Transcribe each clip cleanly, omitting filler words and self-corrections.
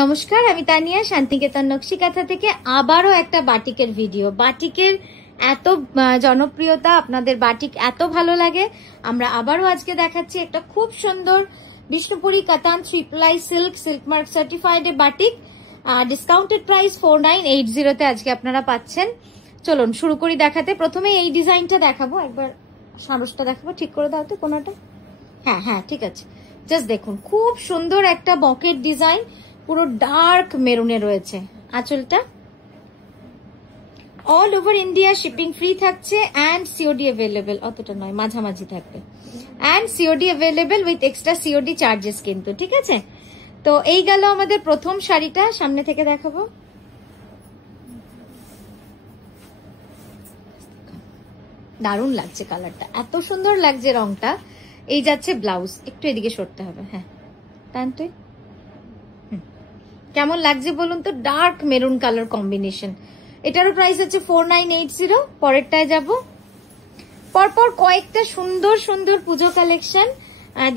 নমস্কার, আমি তানিয়া শান্তিনিকেতন নকশিকাঁথা থেকে আবারও একটা বাটিকের ভিডিও। বাটিকের এত জনপ্রিয়তা, আপনাদের বাটিক এত ভালো লাগে, আমরা আবারও আজকে দেখাচ্ছি একটা খুব সুন্দর বিষ্ণুপুরি কাতান 3 silk mark certified batik. Discounted price 4980 তে আজকে আপনারা পাচ্ছেন। চলুন শুরু করি দেখাতে। প্রথমে এই ডিজাইনটা দেখাবো, একবার সারসটা দেখাবো। ঠিক করে দাও তো কোনাটা। হ্যাঁ হ্যাঁ ঠিক আছে। জাস্ট দেখুন, খুব সুন্দর একটা বকেট ডিজাইন, পুরো ডার্ক মেরুনে রয়েছে। আঁচলটা all over India shipping free থাকছে অ্যান্ড সিওডি অ্যাভেলেবেল, অতটা নয় মাঝামাঝি থাকবে, and COD available with extra COD charges কিন্তু, ঠিক আছে। তো এই গেল আমাদের প্রথম শাড়িটা, সামনে থেকে দেখাবো। দারুণ লাগছে কালারটা, এত সুন্দর লাগছে রংটা। এই যাচ্ছে ব্লাউজ, একটু এদিকে সরতে হবে। হ্যাঁ টানতে কেমন লাগছে বলুন তো, ডার্ক মেরুন কালার কম্বিনেশন। এটারও প্রাইস হচ্ছে 4980। পরেরটায় যাব। পরপর কয়েকটা সুন্দর সুন্দর পুজো কালেকশন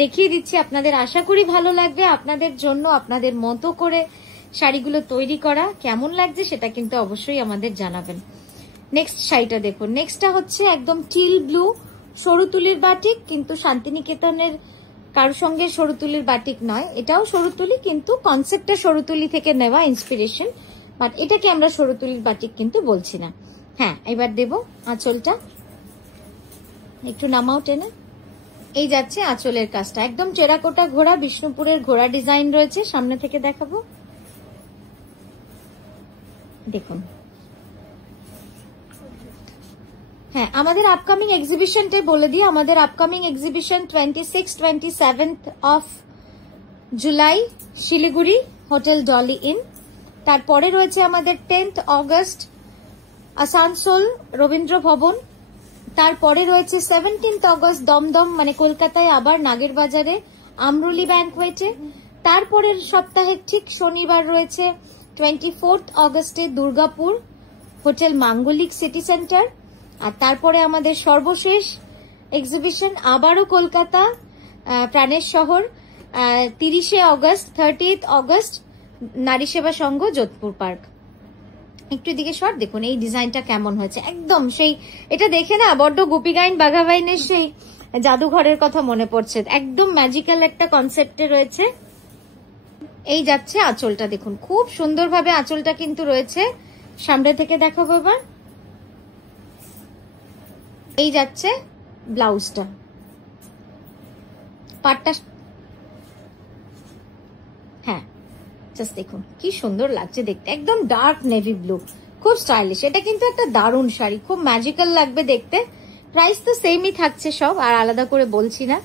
দেখিয়ে দিচ্ছি আপনাদের, আশা করি ভালো লাগবে। আপনাদের জন্য আপনাদের মতো করে শাড়িগুলো তৈরি করা, কেমন লাগছে সেটা কিন্তু অবশ্যই আমাদের জানাবেন। নেক্সট শাড়িটা দেখুন। নেক্সটটা হচ্ছে একদম টিল ব্লু সরু তুলির বাটিক, কিন্তু শান্তিনিকেতনের কারোর সঙ্গে সরু তুলির বাটিক নয়, এটাও সরু তুলি কিন্তু কনসেপ্টটা সরু তুলি থেকে নেওয়া ইন্সপিরেশন, বাট এটাকে আমরা সরু তুলির বাটিক কিন্তু বলছি না। হ্যাঁ এবার দেব আঁচলটা, একটু নামাও টেনে। এই যাচ্ছে আঁচলের কাজটা, একদম টেরাকোটা ঘোড়া, বিষ্ণুপুরের ঘোড়া ডিজাইন রয়েছে। সামনে থেকে দেখাবো, দেখুন। হ্যাঁ আমাদের আপকামিং এক্সিবিশনটাই বলে দিই। আমাদের upcoming exhibition 26-27 of July Siliguri hotel Dolly in. তারপরে রয়েছে আমাদের 10th অগস্ট আসানসোল রবীন্দ্র ভবন। তারপরে রয়েছে 17th অগস্ট দমদম মানে কলকাতায় আবার নাগের বাজারে আমরুলি ব্যাংকোয়েটে। তারপরের সপ্তাহে ঠিক শনিবার রয়েছে 24th অগস্টে দুর্গাপুর হোটেল মাঙ্গলিক সিটি সেন্টার। আর তারপরে আমাদের সর্বশেষ এক্সিবিশন আবারও কলকাতা প্রাণের শহর 30 অগস্ট 30th অগস্ট নারী সেবা সংঘ যোধপুর পার্ক। একটু দিকে শর্ট দেখুন, এই ডিজাইনটা কেমন হয়েছে, একদম সেই, এটা দেখে না বড্ড গোপীগাইন বাঘাবাইনের সেই জাদুঘরের কথা মনে পড়ছে। একদম ম্যাজিক্যাল একটা কনসেপ্টে রয়েছে। এই যাচ্ছে আঁচলটা, দেখুন খুব সুন্দরভাবে আঁচলটা কিন্তু রয়েছে। সামনে থেকে দেখাবো এবার। এই যাচ্ছে ব্লাউজটা, পাটটা। হ্যাঁ জাস্ট দেখুন কি সুন্দর লাগছে দেখতে, একদম ডার্ক নেভি ব্লু, খুব স্টাইলিশ। এটা কিন্তু একটা দারুণ শাড়ি, খুব ম্যাজিক্যাল লাগবে দেখতে। প্রাইস তো সেমই থাকছে সব, আর আলাদা করে বলছি না,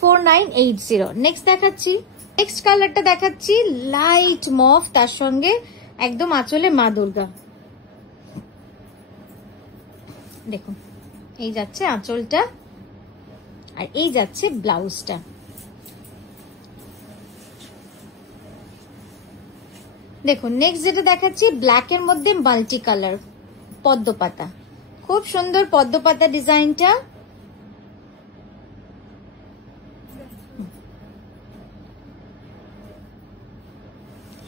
4980। নেক্সট দেখাচ্ছি, নেক্সট কালারটা দেখাচ্ছি লাইট মভ, তার সঙ্গে একদম আঁচলে মা দুর্গা। দেখুন এই যাচ্ছে আঁচলটা, আর এই যাচ্ছে ব্লাউজটা। দেখুন নেক্সট যেটা দেখাচ্ছি ব্ল্যাক এর মধ্যে মাল্টি কালার পদ্ম পাতা, খুব সুন্দর পদ্ম পাতা ডিজাইনটা।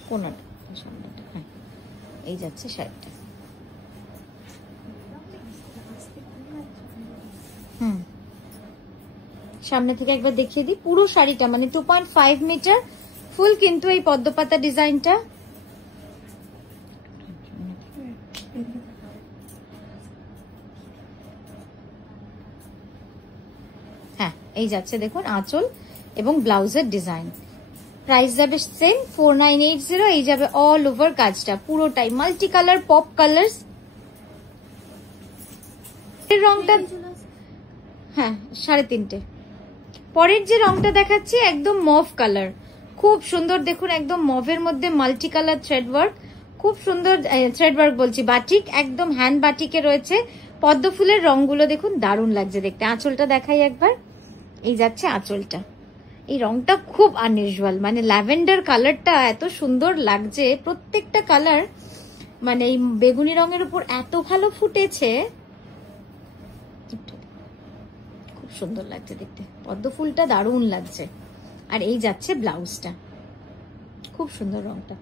কোনটা সামনেটা, হ্যাঁ এই যাচ্ছে শাড়িটা। সামনে থেকে একবার দেখিয়ে দিই পুরো শাড়িটা, মানে 2.5 মিটার ফুল কিন্তু এই পদ্মপাতা ডিজাইনটা। হ্যাঁ এই যাচ্ছে দেখুন আঁচল এবং ব্লাউজের ডিজাইন। প্রাইস যাবে সেম 4980। এই যাবে অল ওভার কাজটা পুরোটাই মাল্টি কালার পপ কালার্স। রংটা হ্যাঁ 3.5। পরের যে রংটা দেখাচ্ছি একদম মভ কালার, খুব সুন্দর দেখুন, একদম মভের মধ্যে মাল্টি কালার থ্রেড ওয়ার্ক, খুব সুন্দর থ্রেড ওয়ার্ক বলছি, বাটিক, একদম হ্যান্ড বাটিকে রয়েছে। পদ্ম ফুলের রংগুলো দেখুন দারুণ লাগছে দেখতে। আঁচলটা দেখাই একবার। এই যাচ্ছে আঁচলটা, এই রংটা খুব আনইউজুয়াল, মানে ল্যাভেন্ডার কালারটা এত সুন্দর লাগছে, প্রত্যেকটা কালার মানে এই বেগুনি রঙের উপর এত ভালো ফুটেছে, খুব সুন্দর লাগছে দেখতে। পদ্ম ফুলটা দারুণ লাগছে। আর এই যাচ্ছে ব্লাউজটা, খুব সুন্দর রংটা।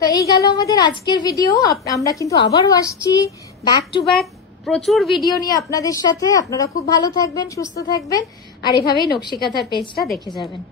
তো এই গেল আমাদের আজকের ভিডিও। আমরা কিন্তু আবারও আসছি ব্যাক টু ব্যাক প্রচুর ভিডিও নিয়ে আপনাদের সাথে। আপনারা খুব ভালো থাকবেন, সুস্থ থাকবেন, আর এভাবেই নকশি কাঁথার পেজটা দেখে যাবেন।